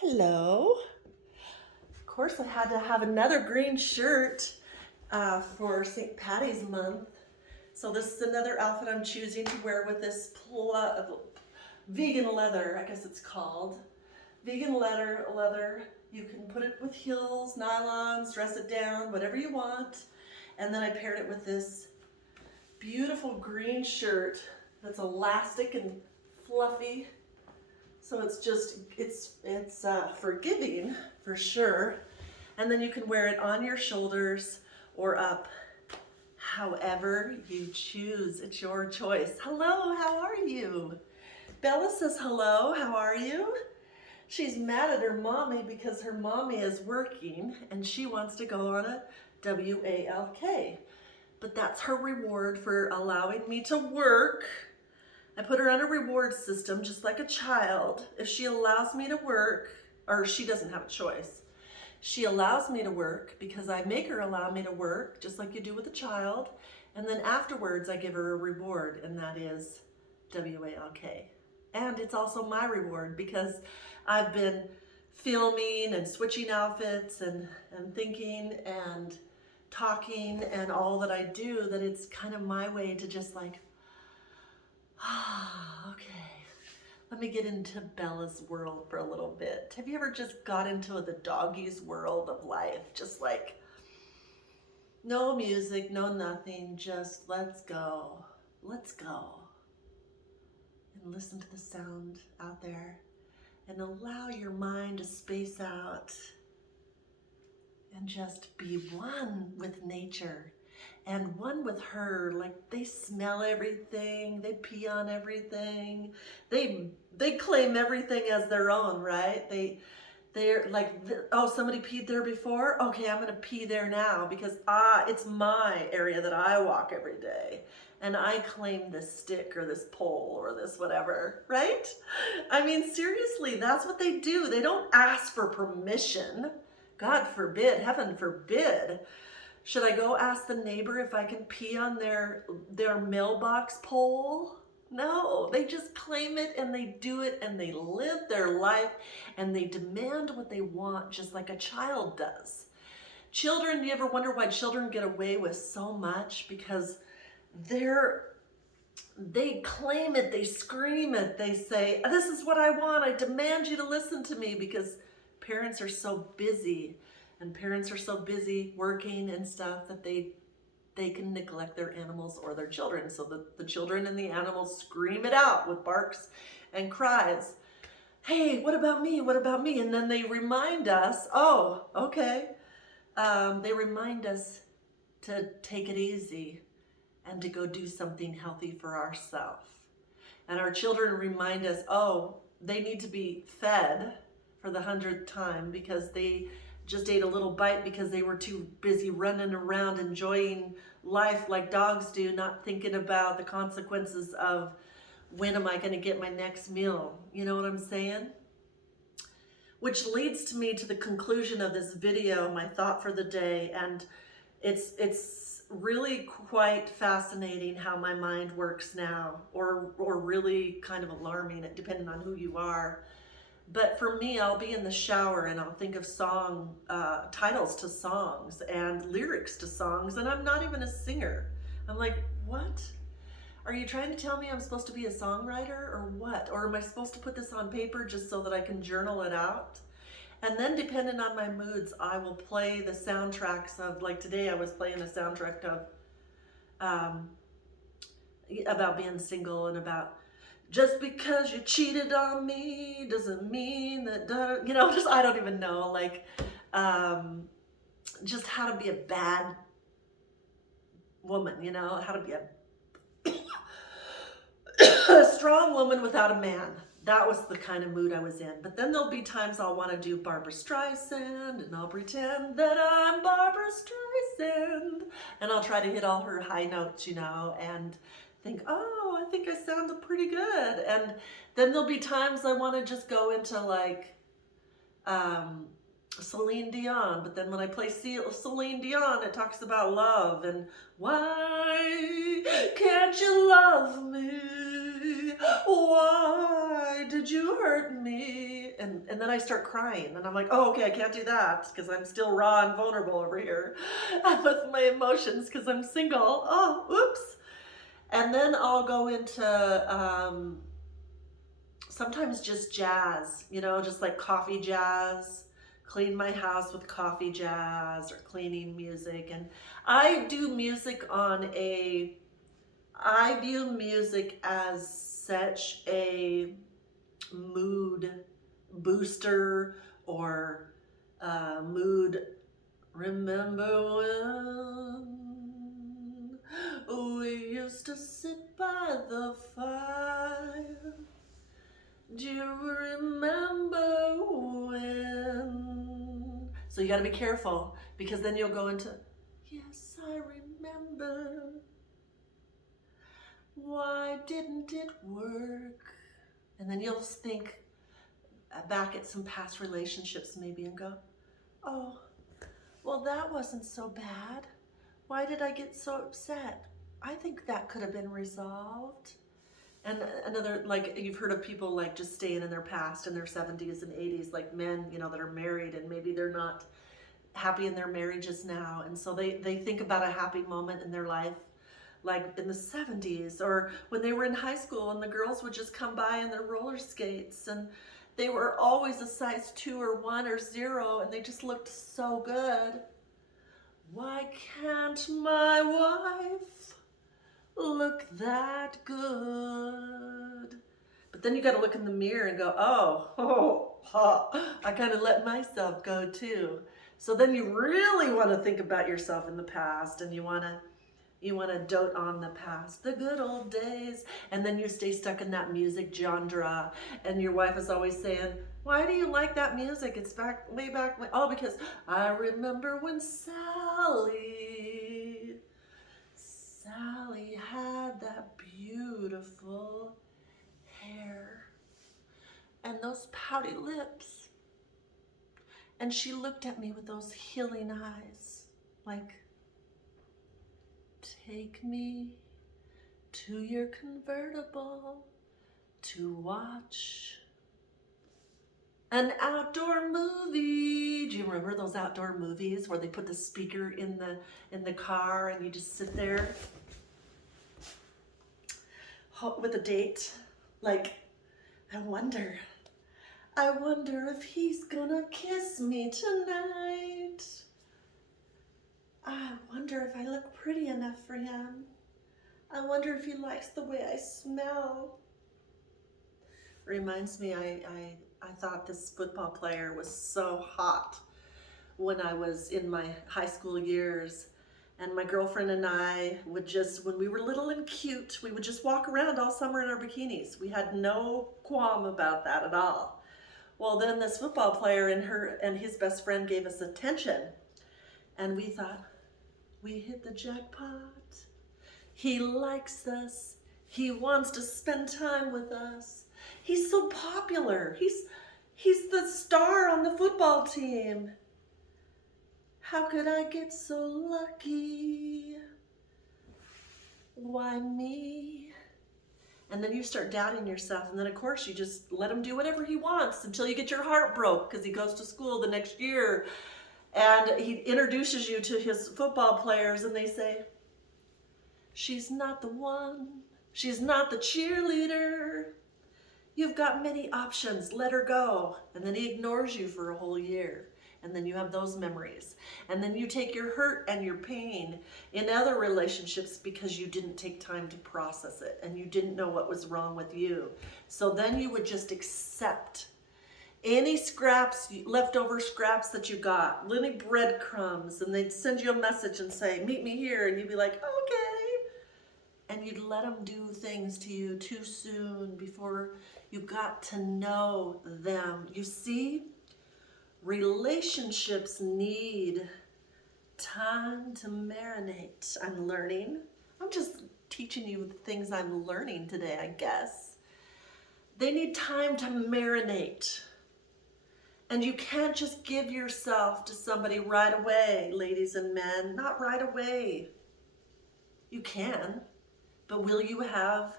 Hello. Of course, I had to have another green shirt for St. Patty's month. So this is another outfit I'm choosing to wear with this vegan leather, I guess it's called. Vegan leather. You can put it with heels, nylons, dress it down, whatever you want. And then I paired it with this beautiful green shirt that's elastic and fluffy. So it's forgiving for sure. And then you can wear it on your shoulders or up, however you choose. It's your choice. Hello, how are you? Bella says hello, how are you? She's mad at her mommy because her mommy is working and she wants to go on a WALK. But that's her reward for allowing me to work. I put her on a reward system just like a child. If she allows me to work, or she doesn't have a choice, she allows me to work because I make her allow me to work just like you do with a child. And then afterwards I give her a reward, and that is WALK. And it's also my reward because I've been filming and switching outfits and thinking and talking and all that I do, that it's kind of my way to just like, okay, let me get into Bella's world for a little bit. Have you ever just got into the doggy's world of life? Just like, no music, no nothing, just let's go, and listen to the sound out there and allow your mind to space out and just be one with nature and one with her. Like, they smell everything, they pee on everything, they claim everything as their own, right? They're like, oh, somebody peed there before, okay, I'm gonna pee there now because it's my area that I walk every day and I claim this stick or this pole or this whatever, right? I mean, seriously, that's what they do. They don't ask for permission. God forbid, heaven forbid. Should I go ask the neighbor if I can pee on their mailbox pole? No, they just claim it and they do it and they live their life and they demand what they want just like a child does. Children, do you ever wonder why children get away with so much? Because they claim it, they scream it, they say, this is what I want, I demand you to listen to me, because parents are so busy and parents are so busy working and stuff that they can neglect their animals or their children. So the children and the animals scream it out with barks and cries. Hey, what about me? What about me? And then they remind us, oh, okay. They remind us to take it easy and to go do something healthy for ourselves. And our children remind us, oh, they need to be fed for the 100th time because they just ate a little bite because they were too busy running around enjoying life like dogs do, not thinking about the consequences of when am I going to get my next meal. You know what I'm saying? Which leads to me to the conclusion of this video, my thought for the day. And it's really quite fascinating how my mind works now, or really kind of alarming, depending on who you are. But for me, I'll be in the shower and I'll think of song titles to songs and lyrics to songs, and I'm not even a singer. I'm like, what? Are you trying to tell me I'm supposed to be a songwriter or what? Or am I supposed to put this on paper just so that I can journal it out? And then depending on my moods, I will play the soundtracks of, like today I was playing a soundtrack of about being single and about just because you cheated on me doesn't mean that, you know, just, I don't even know, like, just how to be a bad woman, you know, how to be a strong woman without a man. That was the kind of mood I was in. But then there'll be times I'll want to do Barbra Streisand, and I'll pretend that I'm Barbra Streisand, and I'll try to hit all her high notes, you know, and think, oh, I think I sounded pretty good. And then there'll be times I want to just go into like Celine Dion, but then when I play Celine Dion, it talks about love and why can't you love me? me? Why did you hurt me? And then I start crying, and I'm like, oh, okay, I can't do that because I'm still raw and vulnerable over here with my emotions because I'm single. Oh, oops. And then I'll go into sometimes just jazz, just like coffee jazz, clean my house with coffee jazz or cleaning music. And I do music I view music as such a mood booster or mood. Remember when we used to sit by the fire? Do you remember when? So you got to be careful because then you'll go into, yes, I remember. Why didn't it work? And then you'll think back at some past relationships maybe and go, oh, well, that wasn't so bad. Why did I get so upset? I think that could have been resolved. And another, like, you've heard of people like just staying in their past in their 70s and 80s, like men, that are married and maybe they're not happy in their marriages now. And so they think about a happy moment in their life, like in the 70s or when they were in high school and the girls would just come by in their roller skates and they were always a size 2 or 1 or 0 and they just looked so good. Why can't my wife look that good? But then you got to look in the mirror and go, I kind of let myself go too. So then you really want to think about yourself in the past and you want to dote on the past, the good old days. And then you stay stuck in that music genre. And your wife is always saying, why do you like that music? It's way back. Oh, because I remember when Sally had that beautiful hair and those pouty lips. And she looked at me with those healing eyes, like, take me to your convertible to watch an outdoor movie. Do you remember those outdoor movies where they put the speaker in the car and you just sit there with a date? Like, I wonder if he's gonna kiss me tonight. I wonder if I look pretty enough for him. I wonder if he likes the way I smell. Reminds me, I thought this football player was so hot when I was in my high school years. And my girlfriend and I would just, when we were little and cute, we would just walk around all summer in our bikinis. We had no qualm about that at all. Well, then this football player and his best friend gave us attention. And we thought, we hit the jackpot. He likes us. He wants to spend time with us. He's so popular. He's the star on the football team. How could I get so lucky? Why me? And then you start doubting yourself. And then, of course, you just let him do whatever he wants until you get your heart broke because he goes to school the next year. And he introduces you to his football players and they say, she's not the one. She's not the cheerleader. You've got many options. Let her go. And then he ignores you for a whole year. And then you have those memories. And then you take your hurt and your pain in other relationships because you didn't take time to process it and you didn't know what was wrong with you. So then you would just accept any scraps, leftover scraps that you got, little breadcrumbs, and they'd send you a message and say, meet me here. And you'd be like, okay. And you'd let them do things to you too soon before you got to know them. You see? Relationships need time to marinate. I'm learning. I'm just teaching you the things I'm learning today, I guess. They need time to marinate. And you can't just give yourself to somebody right away, ladies and men. Not right away. You can, but will you have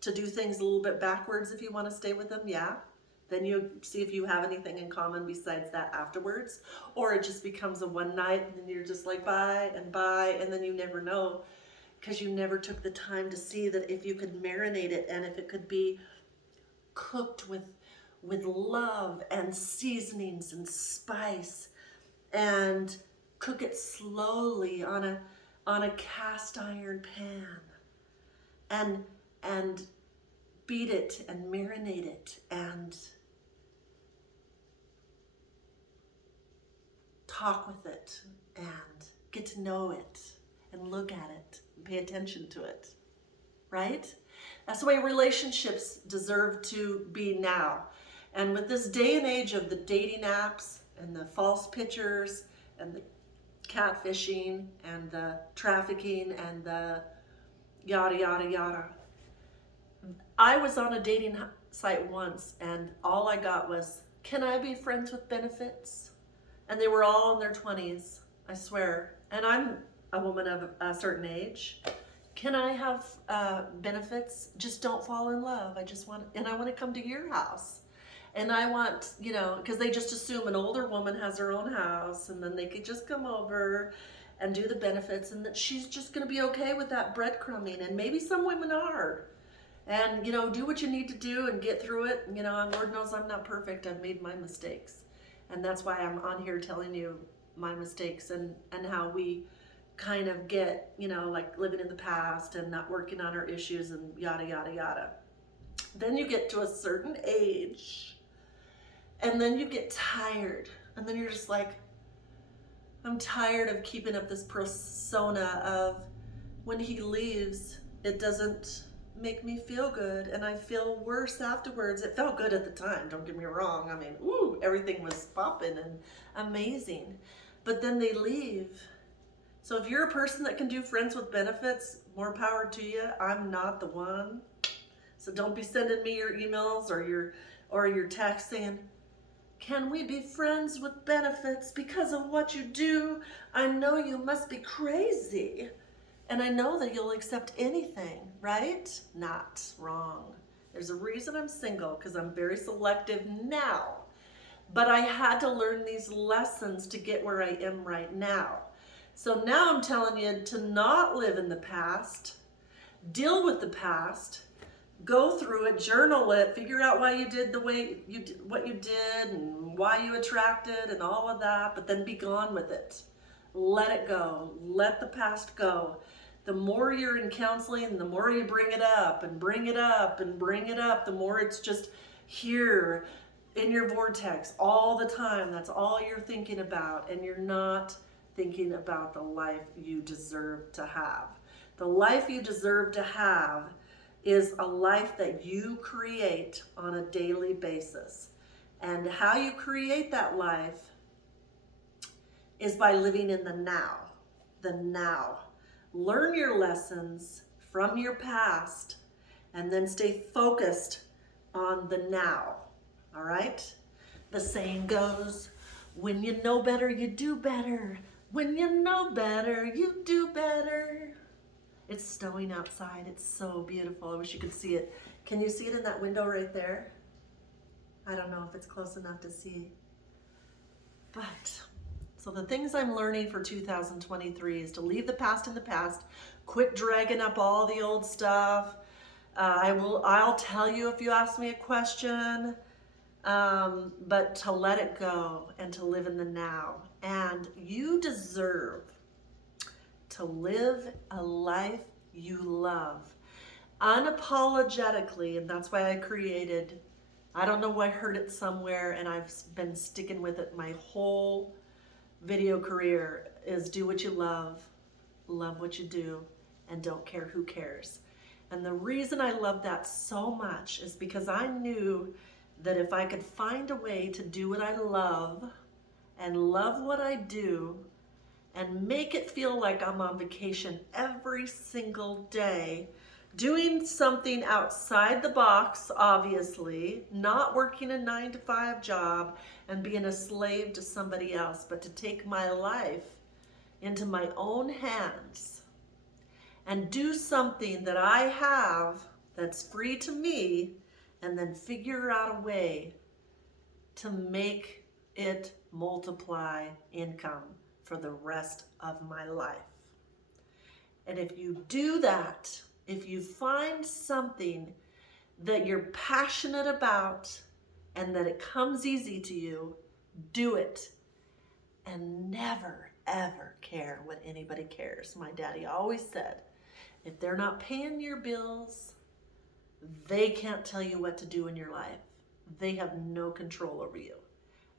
to do things a little bit backwards if you want to stay with them, yeah. Then you see if you have anything in common besides that afterwards. Or it just becomes a one night and then you're just like bye, and then you never know because you never took the time to see that if you could marinate it and if it could be cooked with love and seasonings and spice, and cook it slowly on a cast iron pan, and beat it and marinate it and talk with it and get to know it and look at it and pay attention to it, right? That's the way relationships deserve to be now. And with this day and age of the dating apps and the false pictures and the catfishing and the trafficking and the yada, yada, yada. I was on a dating site once and all I got was, can I be friends with benefits? And they were all in their 20s, I swear. And I'm a woman of a certain age. Can I have benefits? Just don't fall in love. I want to come to your house. And I want, because they just assume an older woman has her own house and then they could just come over and do the benefits and that she's just going to be okay with that breadcrumbing. And maybe some women are. And, do what you need to do and get through it. And Lord knows I'm not perfect. I've made my mistakes. And that's why I'm on here telling you my mistakes and how we kind of get, like living in the past and not working on our issues and yada, yada, yada. Then you get to a certain age and then you get tired. And then you're just like, I'm tired of keeping up this persona of when he leaves, it doesn't make me feel good and I feel worse afterwards. It felt good at the time, don't get me wrong. I mean, everything was popping and amazing. But then they leave. So if you're a person that can do friends with benefits, more power to you. I'm not the one. So don't be sending me your emails or your text saying, can we be friends with benefits because of what you do? I know you must be crazy. And I know that you'll accept anything, right? Not wrong. There's a reason I'm single, because I'm very selective now. But I had to learn these lessons to get where I am right now. So now I'm telling you to not live in the past, deal with the past, go through it, journal it, figure out why you did the way you did, what you did and why you attracted and all of that, but then be gone with it. Let it go. Let the past go. The more you're in counseling, the more you bring it up and bring it up and bring it up, the more it's just here in your vortex all the time. That's all you're thinking about, and you're not thinking about the life you deserve to have. The life you deserve to have is a life that you create on a daily basis. And how you create that life is by living in the now. The now. Learn your lessons from your past and then stay focused on the now. All right? The saying goes, when you know better, you do better. When you know better, you do better. It's snowing outside. It's so beautiful. I wish you could see it. Can you see it in that window right there? I don't know if it's close enough to see. But, so the things I'm learning for 2023 is to leave the past in the past, quit dragging up all the old stuff. I'll tell you if you ask me a question, but to let it go and to live in the now. And you deserve to live a life you love unapologetically, and that's why I created, I don't know, I heard it somewhere and I've been sticking with it my whole video career, is do what you love what you do, and don't care who cares. And the reason I love that so much is because I knew that if I could find a way to do what I love and love what I do and make it feel like I'm on vacation every single day, doing something outside the box, obviously, not working a 9-to-5 job and being a slave to somebody else, but to take my life into my own hands and do something that I have that's free to me, and then figure out a way to make it multiply income for the rest of my life. And if you do that, if you find something that you're passionate about and that it comes easy to you, do it. And never, ever care what anybody cares. My daddy always said, if they're not paying your bills, they can't tell you what to do in your life. They have no control over you.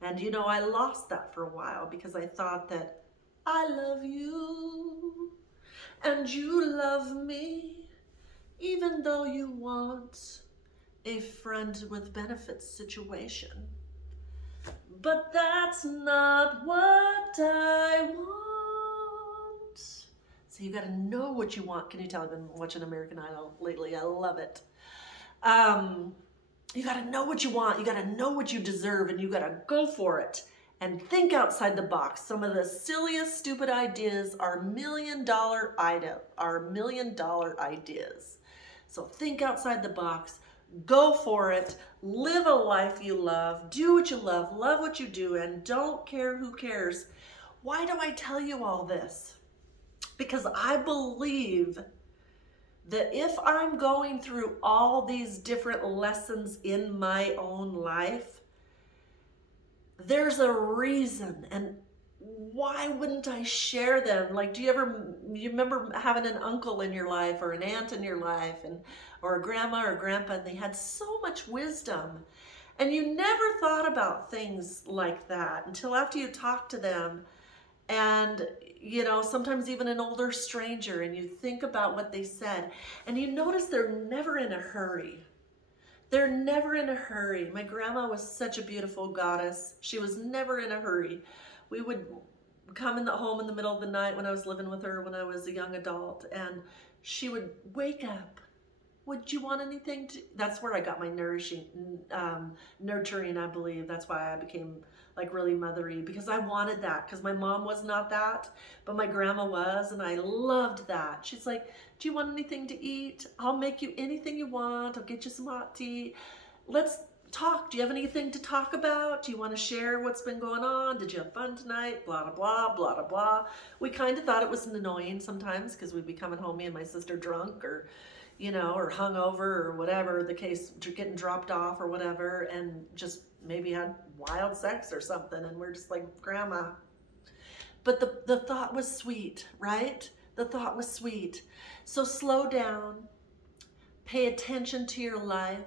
And you know, I lost that for a while because I thought that I love you and you love me, even though you want a friend with benefits situation. But that's not what I want. So you gotta know what you want. Can you tell I've been watching American Idol lately? I love it. You gotta know what you want. You gotta know what you deserve, and you gotta go for it. And think outside the box. Some of the silliest, stupid ideas are $1 million ideas. So think outside the box. Go for it. Live a life you love. Do what you love what you do, and don't care who cares. Why do I tell you all this? Because I believe that if I'm going through all these different lessons in my own life, there's a reason. And why wouldn't I share them? Like, do you remember having an uncle in your life or an aunt in your life, or a grandma or grandpa, and they had so much wisdom, and you never thought about things like that until after you talked to them, and you know, sometimes even an older stranger, and you think about what they said, and you notice they're never in a hurry. They're never in a hurry. My grandma was such a beautiful goddess. She was never in a hurry. We would come in the home in the middle of the night when I was living with her when I was a young adult, and she would wake up. Would you want anything to? That's where I got my nurturing, I believe. That's why I became like really mothery, because I wanted that, because my mom was not that, but my grandma was, and I loved that. She's like, do you want anything to eat? I'll make you anything you want. I'll get you some hot tea. Let's talk. Do you have anything to talk about? Do you want to share what's been going on? Did you have fun tonight? Blah, blah, blah, blah, blah, blah. We kind of thought it was annoying sometimes because we'd be coming home, me and my sister, drunk, or you know, or hungover, or whatever the case, getting dropped off or whatever, and just maybe had wild sex or something, and we're just like, grandma. But the thought was sweet, right? The thought was sweet. So slow down, pay attention to your life,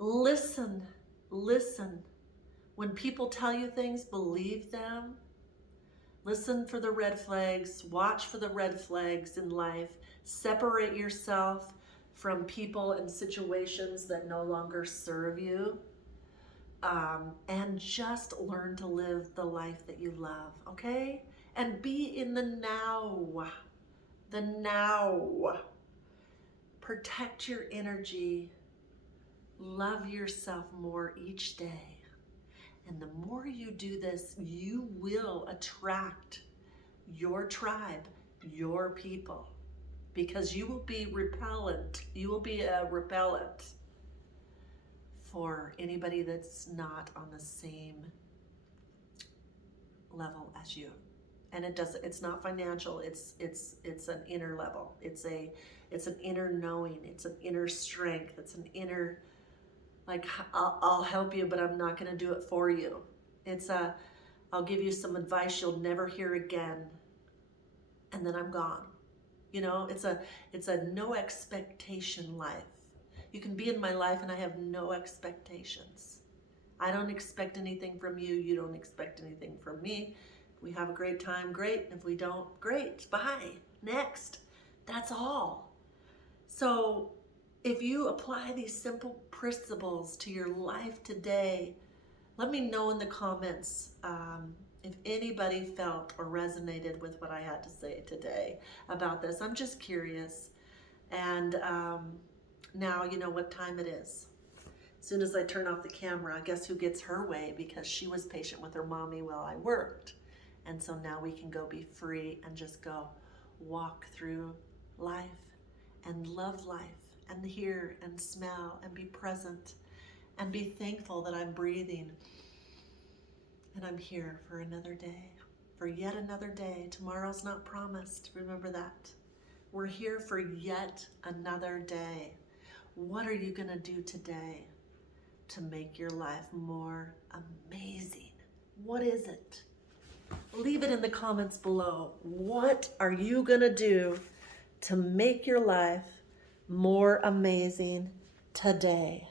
listen. When people tell you things, believe them. Listen for the red flags, watch for the red flags in life. Separate yourself from people and situations that no longer serve you. And just learn to live the life that you love, okay? And be in the now. The now. Protect your energy. Love yourself more each day. And the more you do this, you will attract your tribe, your people, because you will be repellent. You will be a repellent for anybody that's not on the same level as you. And it's not financial, it's an inner level. It's an inner knowing, it's an inner strength, it's an inner, like, I'll help you, but I'm not going to do it for you. I'll give you some advice you'll never hear again, and then I'm gone. You know, it's a no expectation life. You can be in my life and I have no expectations. I don't expect anything from you. You don't expect anything from me. If we have a great time, great. If we don't, great. Bye. Next. That's all. So if you apply these simple principles to your life today, let me know in the comments if anybody felt or resonated with what I had to say today about this. I'm just curious. And now you know what time it is. As soon as I turn off the camera, guess who gets her way, because she was patient with her mommy while I worked. And so now we can go be free and just go walk through life and love life and hear and smell and be present and be thankful that I'm breathing and I'm here for another day, for yet another day. Tomorrow's not promised. Remember that. We're here for yet another day. What are you going to do today to make your life more amazing? What is it? Leave it in the comments below. What are you going to do to make your life more amazing today?